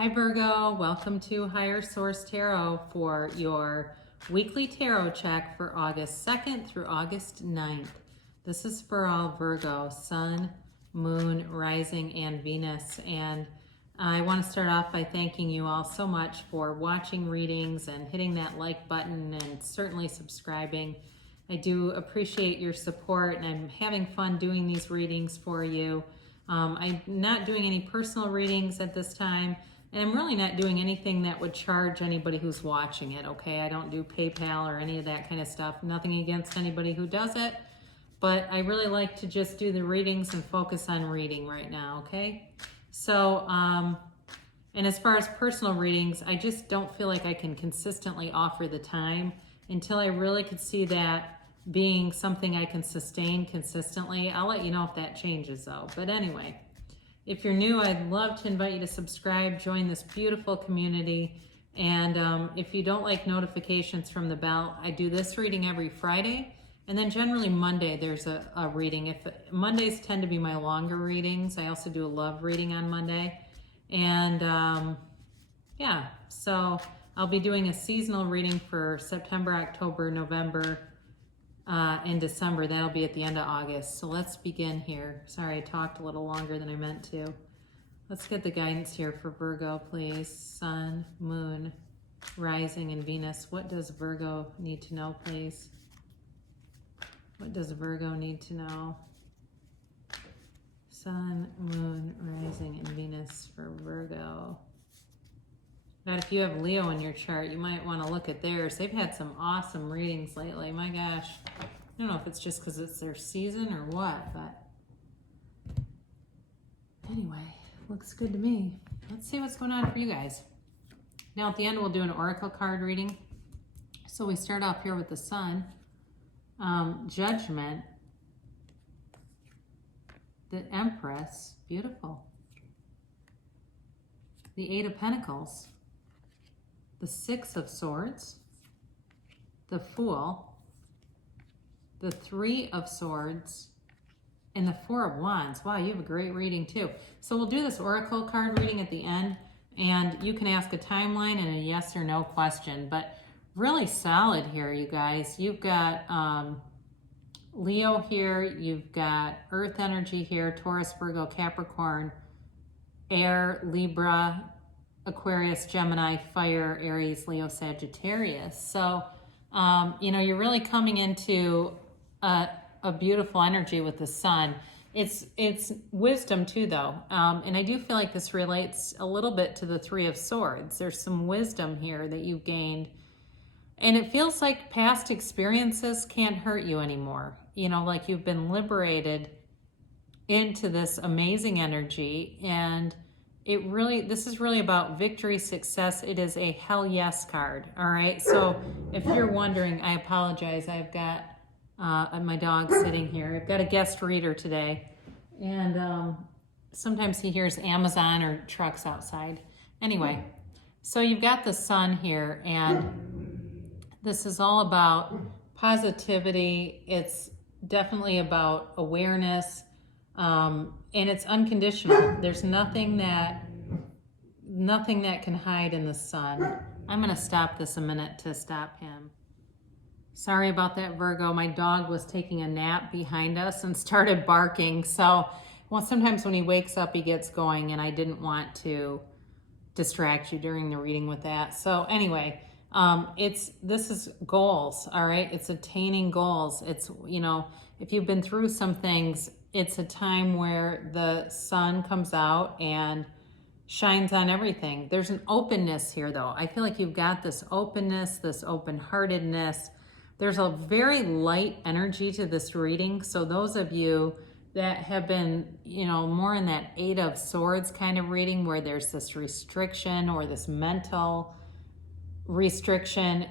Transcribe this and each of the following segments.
Hi Virgo, welcome to Higher Source Tarot for your weekly tarot check for August 2nd through August 9th. This is for all Virgo, Sun, Moon, Rising, and Venus. And I want to start off by thanking you all so much for watching readings and hitting that like button and certainly subscribing. I do appreciate your support and I'm having fun doing these readings for you. I'm not doing any personal readings at this time. And I'm really not doing anything that would charge anybody who's watching it, okay? I don't do PayPal or any of that kind of stuff. Nothing against anybody who does it, but I really like to just do the readings and focus on reading right now, okay? So, and as far as personal readings, I just don't feel like I can consistently offer the time until I really could see that being something I can sustain consistently. I'll let you know if that changes though. But anyway, if you're new, I'd love to invite you to subscribe, join this beautiful community. And if you don't like notifications from the bell, I do this reading every Friday. And then generally Monday, there's a reading. Mondays tend to be my longer readings. I also do a love reading on Monday. And yeah, so I'll be doing a seasonal reading for September, October, November, and December. That'll be at the end of August. So let's begin here. Sorry, I talked a little longer than I meant to. Let's get the guidance here for Virgo, please. Sun, Moon, Rising, and Venus. What does Virgo need to know, please? What does Virgo need to know? Sun, Moon, Rising, and Venus for Virgo. But if you have Leo in your chart, you might want to look at theirs. They've had some awesome readings lately. My gosh. I don't know if it's just because it's their season or what, but anyway, looks good to me. Let's see what's going on for you guys. Now at the end, we'll do an oracle card reading. So we start off here with the Sun, Judgment, the Empress, beautiful, the Eight of Pentacles, the Six of Swords, the Fool, the Three of Swords, and the Four of Wands. Wow, you have a great reading too. So we'll do this oracle card reading at the end, and you can ask a timeline and a yes or no question, but really solid here, you guys. You've got Leo here, you've got Earth energy here, Taurus, Virgo, Capricorn, Air, Libra, Aquarius, Gemini, Fire, Aries, Leo, Sagittarius. So, you know, you're really coming into a beautiful energy with the Sun. It's wisdom too, though. And I do feel like this relates a little bit to the Three of Swords. There's some wisdom here that you've gained. And it feels like past experiences can't hurt you anymore. You know, like you've been liberated into this amazing energy, and this is really about victory, success. It is a hell yes card. All right. So if you're wondering, I apologize. I've got my dog sitting here. I've got a guest reader today, and sometimes he hears Amazon or trucks outside. Anyway, so you've got the Sun here, and this is all about positivity. It's definitely about awareness. And it's unconditional. There's nothing that can hide in the Sun. I'm going to stop this a minute to stop him. Sorry about that, Virgo. My dog was taking a nap behind us and started barking. So, well, sometimes when he wakes up, he gets going, and I didn't want to distract you during the reading with that. So anyway, this is goals, all right? It's attaining goals. It's, you know, if you've been through some things, it's a time where the Sun comes out and shines on everything. There's an openness here, though. I feel like you've got this openness, this open-heartedness. There's a very light energy to this reading. So those of you that have been, you know, more in that Eight of Swords kind of reading where there's this restriction or this mental restriction,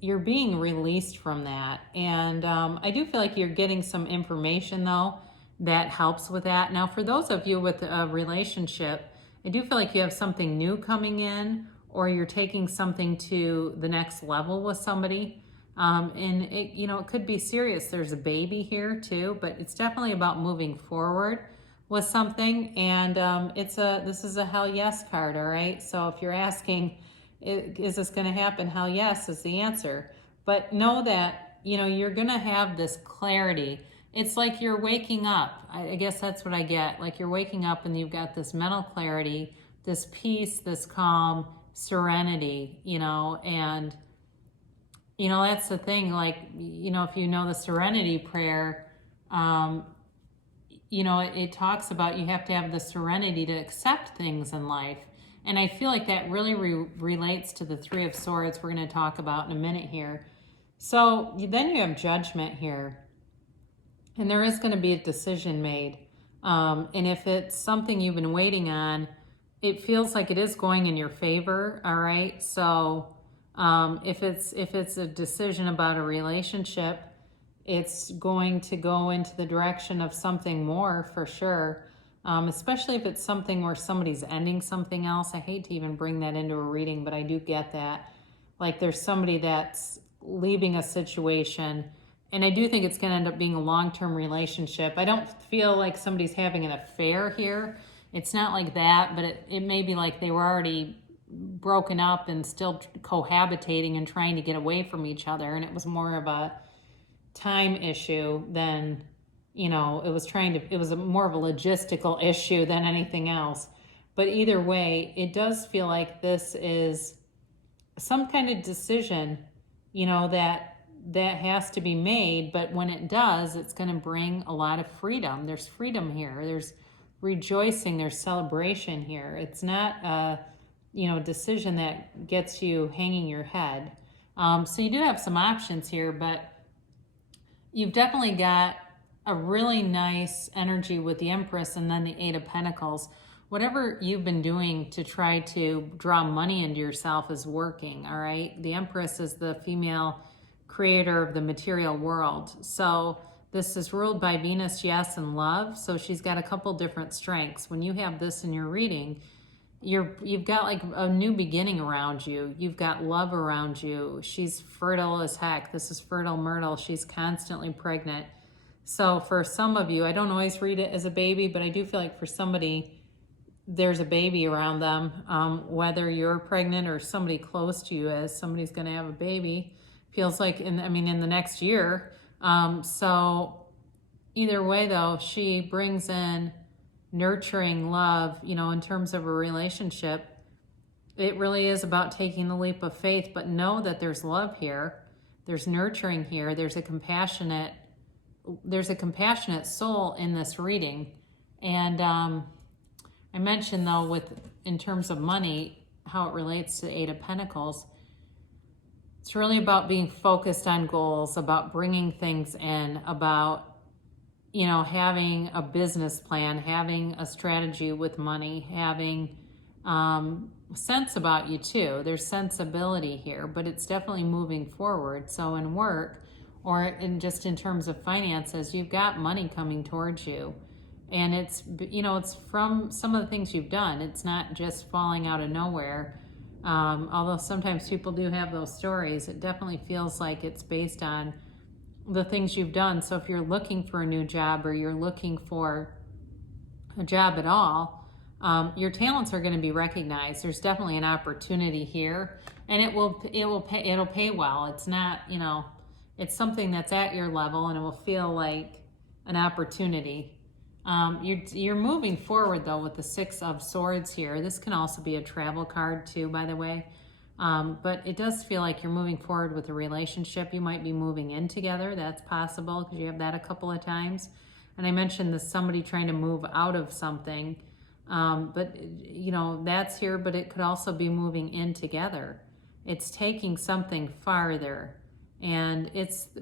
you're being released from that. And I do feel like you're getting some information, though, that helps with that. Now, for those of you with a relationship, I do feel like you have something new coming in, or you're taking something to the next level with somebody. And it, you know, it could be serious. There's a baby here too, but it's definitely about moving forward with something, and this is a hell yes card, all right? So if you're asking, is this going to happen? Hell yes is the answer. But know that, you're going to have this clarity. It's like you're waking up. I guess that's what I get. Like you're waking up and you've got this mental clarity, this peace, this calm, serenity, and that's the thing. Like, if you know the serenity prayer, it talks about you have to have the serenity to accept things in life. And I feel like that really relates to the Three of Swords we're going to talk about in a minute here. So then you have Judgment here. And there is going to be a decision made. And if it's something you've been waiting on, it feels like it is going in your favor, all right? So if it's a decision about a relationship, it's going to go into the direction of something more for sure. Especially if it's something where somebody's ending something else. I hate to even bring that into a reading, but I do get that. Like there's somebody that's leaving a situation, and I do think it's going to end up being a long-term relationship. I don't feel like somebody's having an affair here. It's not like that, but it may be like they were already broken up and still cohabitating and trying to get away from each other, and it was more of a time issue than, it was more of a logistical issue than anything else. But either way, it does feel like this is some kind of decision, that has to be made. But when it does, it's going to bring a lot of freedom. There's freedom here. There's rejoicing. There's celebration here. It's not a, decision that gets you hanging your head. So you do have some options here, but you've definitely got a really nice energy with the Empress and then the Eight of Pentacles. Whatever you've been doing to try to draw money into yourself is working, all right? The Empress is the female creator of the material world. So this is ruled by Venus, yes, and love. So she's got a couple different strengths. When you have this in your reading, you've got like a new beginning around you. You've got love around you. She's fertile as heck. This is fertile Myrtle. She's constantly pregnant. So for some of you, I don't always read it as a baby, but I do feel like for somebody, there's a baby around them. Whether you're pregnant or somebody close to you is, somebody's going to have a baby. Feels like in the next year. So either way though, she brings in nurturing love, in terms of a relationship. It really is about taking the leap of faith, but know that there's love here. There's nurturing here. There's a compassionate soul in this reading. And I mentioned though, in terms of money, how it relates to the Eight of Pentacles. It's really about being focused on goals, about bringing things in, about having a business plan, having a strategy with money, having sense about you too. There's sensibility here, but it's definitely moving forward. So in work or in terms of finances, you've got money coming towards you. And it's from some of the things you've done. It's not just falling out of nowhere. Although sometimes people do have those stories, it definitely feels like it's based on the things you've done. So if you're looking for a new job or you're looking for a job at all, your talents are going to be recognized. There's definitely an opportunity here, and it'll pay well. It's not, it's something that's at your level, and it will feel like an opportunity. You're moving forward though with the Six of Swords here. This can also be a travel card too, by the way. But it does feel like you're moving forward with a relationship. You might be moving in together. That's possible because you have that a couple of times. And I mentioned this somebody trying to move out of something. But that's here, but it could also be moving in together. It's taking something farther, and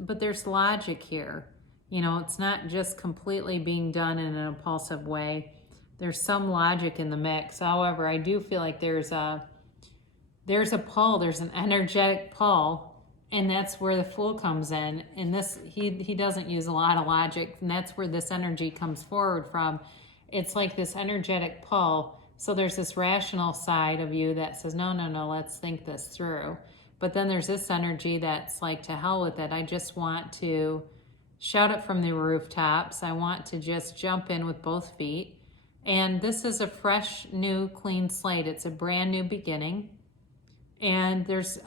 but there's logic here. It's not just completely being done in an impulsive way. There's some logic in the mix. However, I do feel like there's a pull, there's an energetic pull, and that's where the Fool comes in. And this, he doesn't use a lot of logic, and that's where this energy comes forward from. It's like this energetic pull. So there's this rational side of you that says, no, let's think this through. But then there's this energy that's like, to hell with it. I just want to shout it from the rooftops. I want to just jump in with both feet. And this is a fresh, new, clean slate. It's a brand new beginning. And there's,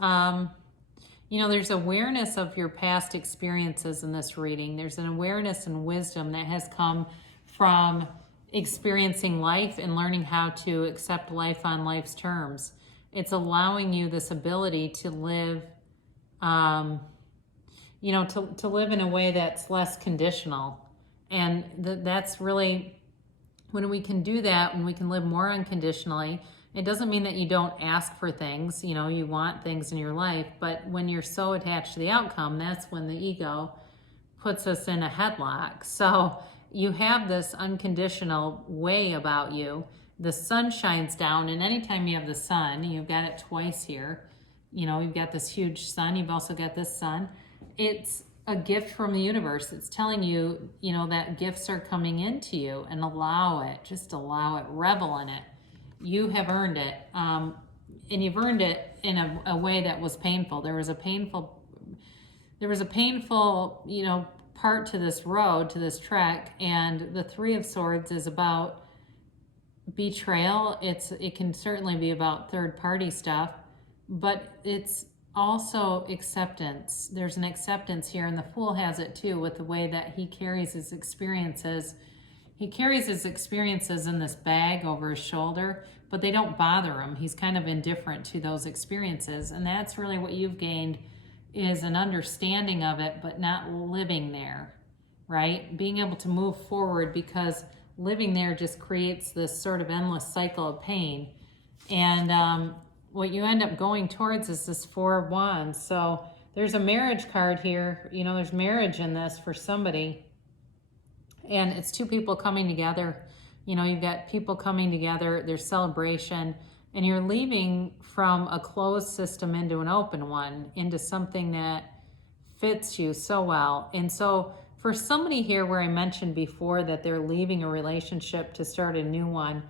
there's awareness of your past experiences in this reading. There's an awareness and wisdom that has come from experiencing life and learning how to accept life on life's terms. It's allowing you this ability to live, to live in a way that's less conditional. And that's really, when we can do that, when we can live more unconditionally, it doesn't mean that you don't ask for things, you want things in your life, but when you're so attached to the outcome, that's when the ego puts us in a headlock. So you have this unconditional way about you. The sun shines down, and anytime you have the sun, you've got it twice here. You've got this huge sun, you've also got this sun. It's a gift from the universe. It's telling you, that gifts are coming into you, and allow it. Just allow it. Revel in it. You have earned it. And you've earned it in a way that was painful. There was a painful, part to this road, to this trek, and the Three of Swords is about betrayal. It can certainly be about third-party stuff, but it's also acceptance. There's an acceptance here, and the Fool has it too, with the way that he carries his experiences. He carries his experiences in this bag over his shoulder, but they don't bother him. He's kind of indifferent to those experiences, and that's really what you've gained, is an understanding of it, but not living there, right? Being able to move forward, because living there just creates this sort of endless cycle of pain. And what you end up going towards is this Four of Wands. So there's a marriage card here. There's marriage in this for somebody. And it's two people coming together. You've got people coming together. There's celebration. And you're leaving from a closed system into an open one, into something that fits you so well. And so for somebody here, where I mentioned before that they're leaving a relationship to start a new one,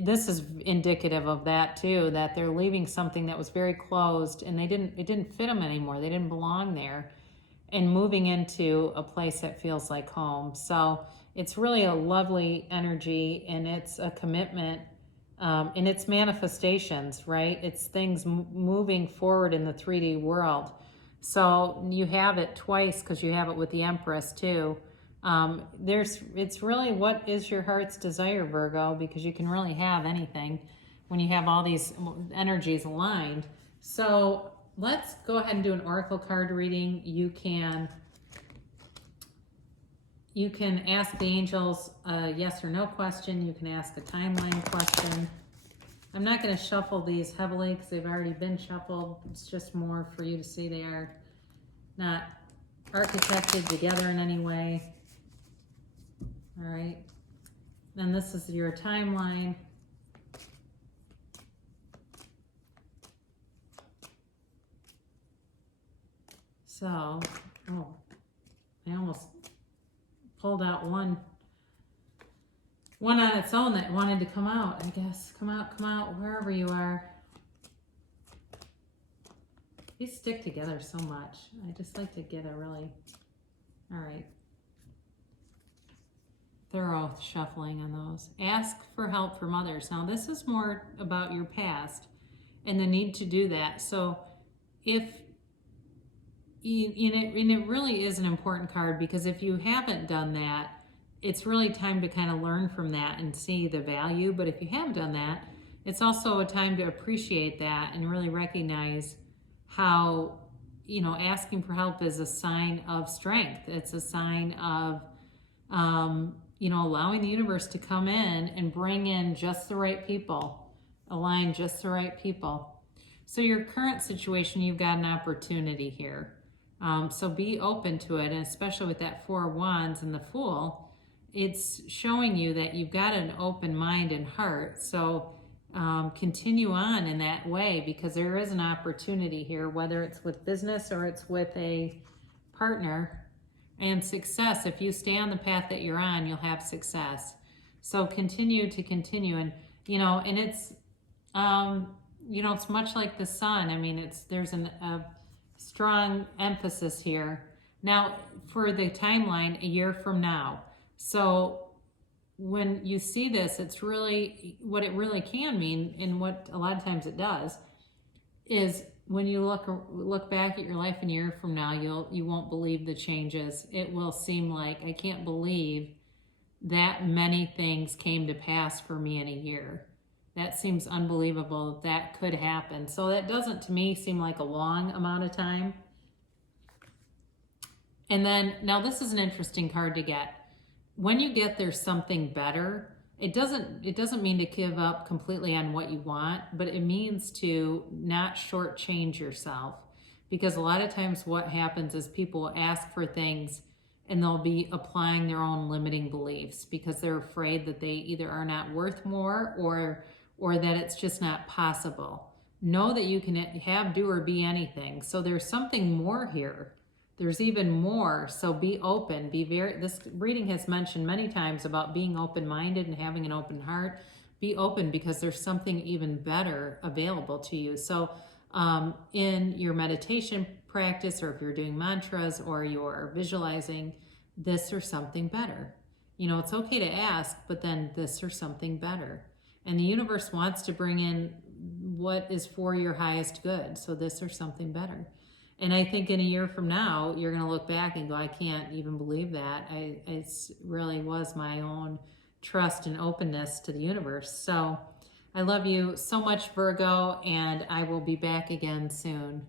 this is indicative of that too, that they're leaving something that was very closed, and it didn't fit them anymore. They didn't belong there, and moving into a place that feels like home. So it's really a lovely energy, and it's a commitment, and it's manifestations, right? It's things moving forward in the 3D world. So you have it twice, because you have it with the Empress too. It's really, what is your heart's desire, Virgo, because you can really have anything when you have all these energies aligned. So let's go ahead and do an oracle card reading. You can ask the angels a yes or no question. You can ask a timeline question. I'm not going to shuffle these heavily because they've already been shuffled. It's just more for you to see they are not architected together in any way. All right. Then this is your timeline. So, I almost pulled out one on its own that wanted to come out, I guess. Come out, wherever you are. These stick together so much. I just like to get a really, all right, thorough shuffling on those. Ask for help from others. Now, this is more about your past and the need to do that. So if, and it really is an important card, because if you haven't done that, it's really time to kind of learn from that and see the value. But if you have done that, it's also a time to appreciate that and really recognize how, asking for help is a sign of strength. It's a sign of, allowing the universe to come in and bring in just the right people, align just the right people. So your current situation, you've got an opportunity here. So be open to it, and especially with that Four of Wands and the Fool, it's showing you that you've got an open mind and heart. So continue on in that way, because there is an opportunity here, whether it's with business or it's with a partner. And success, if you stay on the path that you're on, you'll have success. So continue, and and it's it's much like the sun. I mean, there's a strong emphasis here. Now, for the timeline, a year from now. So when you see this, it's really, what it really can mean, and what a lot of times it does, is when you look back at your life a year from now, you won't believe the changes. It will seem like, I can't believe that many things came to pass for me in a year. That seems unbelievable that could happen. So that doesn't, to me, seem like a long amount of time. And then, now this is an interesting card to get. When you get there's something better, it doesn't mean to give up completely on what you want, but it means to not shortchange yourself. Because a lot of times what happens is people ask for things and they'll be applying their own limiting beliefs because they're afraid that they either are not worth more or that it's just not possible. Know that you can have, do, or be anything. So there's something more here. There's even more. So be open. This reading has mentioned many times about being open-minded and having an open heart. Be open because there's something even better available to you. So in your meditation practice, or if you're doing mantras or you're visualizing, this or something better. You know, it's okay to ask, but then this or something better. And the universe wants to bring in what is for your highest good. So this or something better. And I think in a year from now, you're going to look back and go, I can't even believe that. It really was my own trust and openness to the universe. So I love you so much, Virgo, and I will be back again soon.